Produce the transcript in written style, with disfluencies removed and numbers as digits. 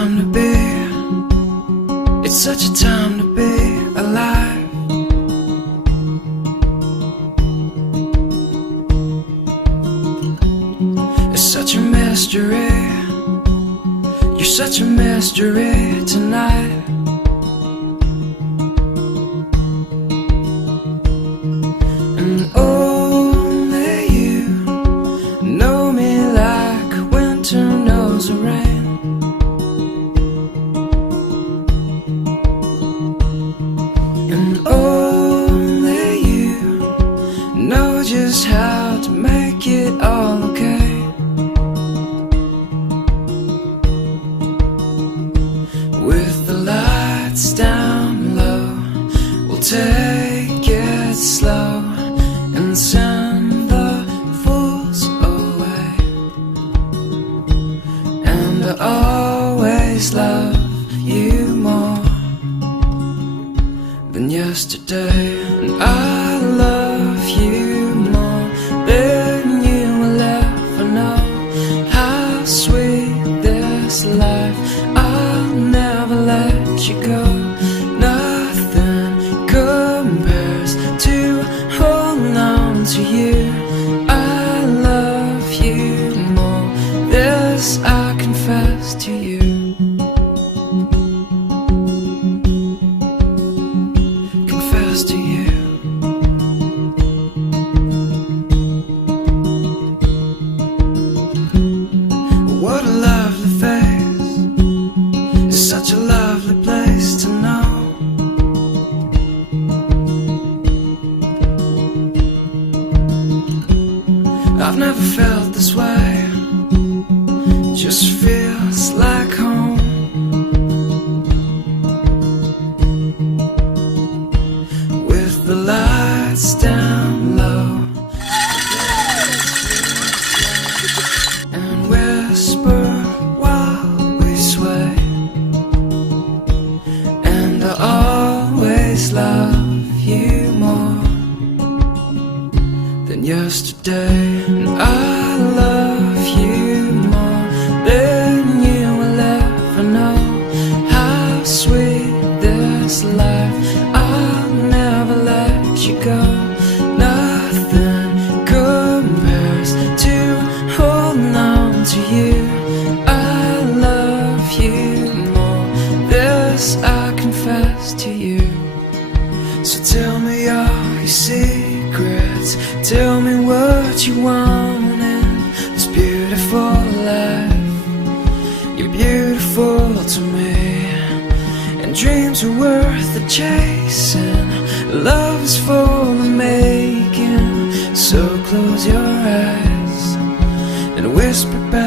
time to be, it's such a time to be alive. It's such a mystery, you're such a mystery tonight. And only you know me like winter knows the rain. And only you know just how to make it all okay. With the lights down low, we'll take it slow and send the fools away. And I always love you more than yesterday. And I love you more than you will ever know. How sweet this life, I'll never let you go. Nothing compares to holding on to you. I love you more, this I confess to you. Confess to you. What a lovely face, it's such a lovely place to know. I've never felt this way, just feels like home. With the lights down low and whisper while we sway. And I always love you more than yesterday. And I love you more than you will ever know. How sweet this life, I'll never let you go. Nothing compares to holding on to you. I love you more, this I confess to you. So tell me all your secrets, tell me what you want in this beautiful life. You're beautiful to me, and dreams are worth the chasing. Love is for the making. So close your eyes and whisper back